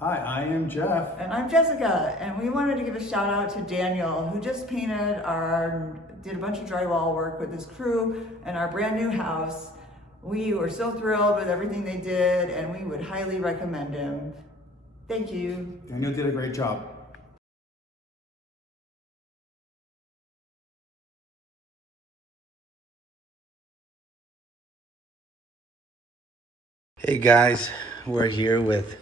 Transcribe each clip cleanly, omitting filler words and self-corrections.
Hi, I am Jeff. And I'm Jessica, and we wanted to give a shout out to Daniel, who just did a bunch of drywall work with his crew in our brand new house. We were so thrilled with everything they did, and we would highly recommend him. Thank you. Daniel did a great job. Hey guys, we're here with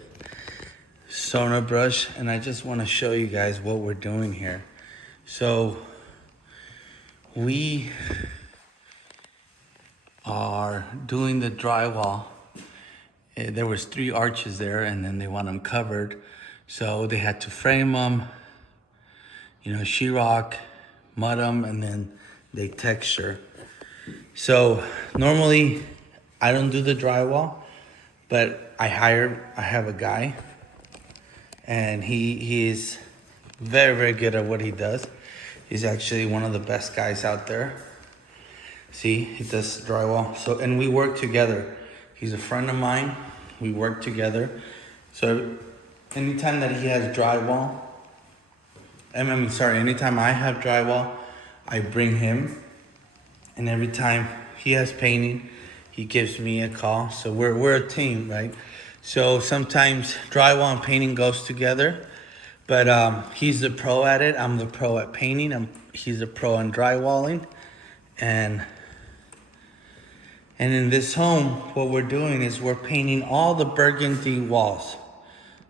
ZonaBrush, and I just want to show you guys what we're doing here. So we are doing the drywall. There was 3 arches there, and then they want them covered, so they had to frame them, sheetrock, mud them, and then they texture. So normally I don't do the drywall, but I have a guy, and he is very, very good at what he does. He's actually one of the best guys out there. See, he does drywall. So, and we work together. He's a friend of mine. We work together. So anytime that he has drywall, anytime I have drywall, I bring him. And every time he has painting, he gives me a call. So we're a team, right? So sometimes drywall and painting goes together, but he's the pro at it. I'm the pro at painting. He's the pro in drywalling. And in this home, what we're doing is we're painting all the burgundy walls.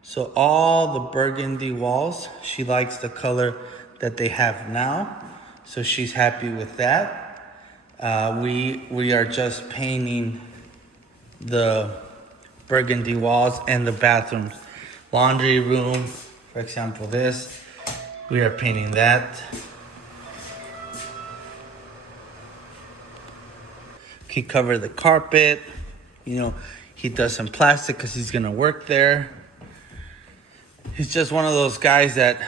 So all the burgundy walls, she likes the color that they have now. So she's happy with that. We are just painting the burgundy walls and the bathrooms. Laundry room, for example, this, we are painting that. He covered the carpet. He does some plastic because he's gonna work there. He's just one of those guys that,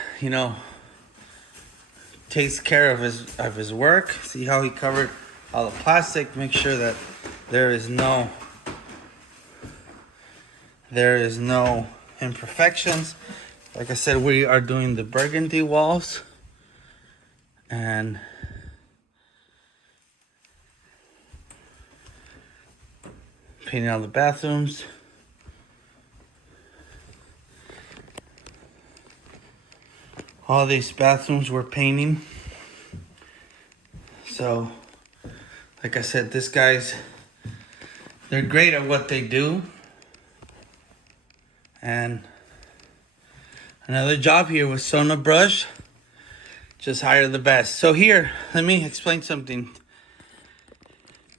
takes care of his work. See how he covered all the plastic, make sure that there is no imperfections. Like I said, we are doing the burgundy walls and painting all the bathrooms. All these bathrooms we're painting. So like I said, they're great at what they do. And another job here with ZonaBrush. Just hire the best. So here, let me explain something.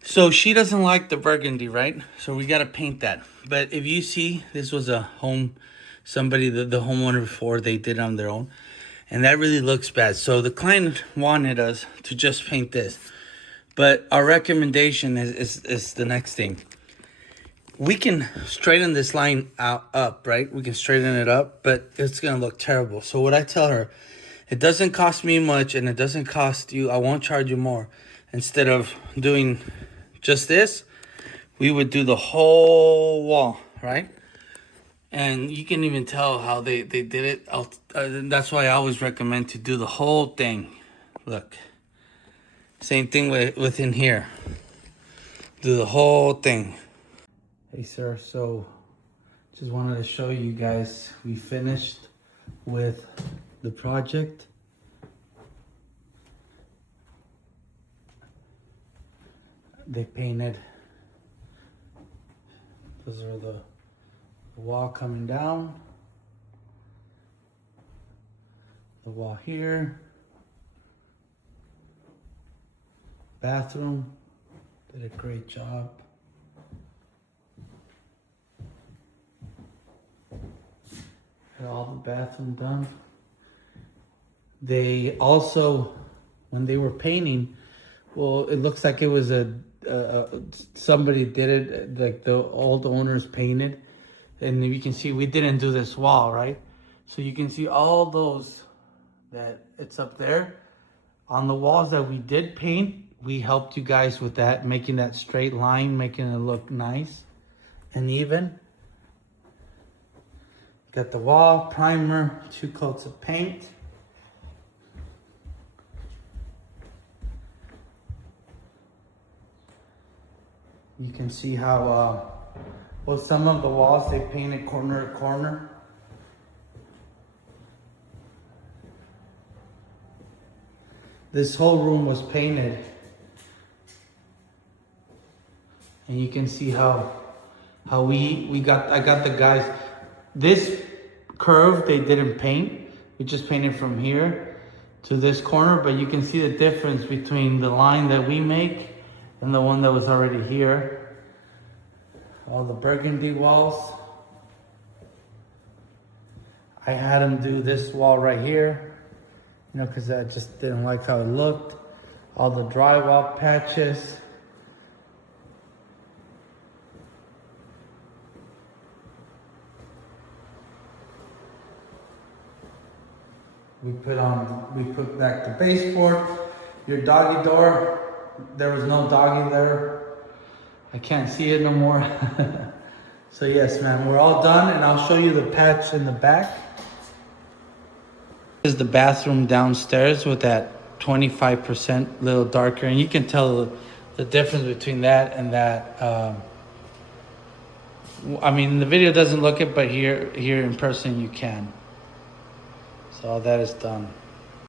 So she doesn't like the burgundy, right? So we got to paint that. But if you see, this was a home, somebody, the homeowner before, they did it on their own. And that really looks bad. So the client wanted us to just paint this. But our recommendation is the next thing. We can straighten this line up, right? We can straighten it up, but it's going to look terrible. So what I tell her, it doesn't cost me much and it doesn't cost you, I won't charge you more. Instead of doing just this, we would do the whole wall, right? And you can even tell how they did it. That's why I always recommend to do the whole thing. Look. Same thing within here. Do the whole thing. Hey sir, so just wanted to show you guys we finished with the project. They painted. Those are the wall coming down. The wall here. Bathroom, did a great job. Got all the bathroom done. They also, when they were painting, well, it looks like it was somebody did it, like the old owners painted. And you can see we didn't do this wall, right? So you can see all those that it's up there. On the walls that we did paint, we helped you guys with that, making that straight line, making it look nice and even. Got the wall, primer, 2 coats of paint. You can see how, well, some of the walls they painted corner to corner. This whole room was painted. And you can see how I got the guys, this curve they didn't paint. We just painted from here to this corner, but you can see the difference between the line that we make and the one that was already here. All the burgundy walls. I had him do this wall right here, you know, because I just didn't like how it looked. All the drywall patches. We put back the baseboard. Your doggy door, there was no doggy there. I can't see it no more. So yes, man, we're all done, and I'll show you the patch in the back. This is the bathroom downstairs with that 25% little darker, and you can tell the difference between that and that. I mean, the video doesn't look it, but here in person you can. So all that is done.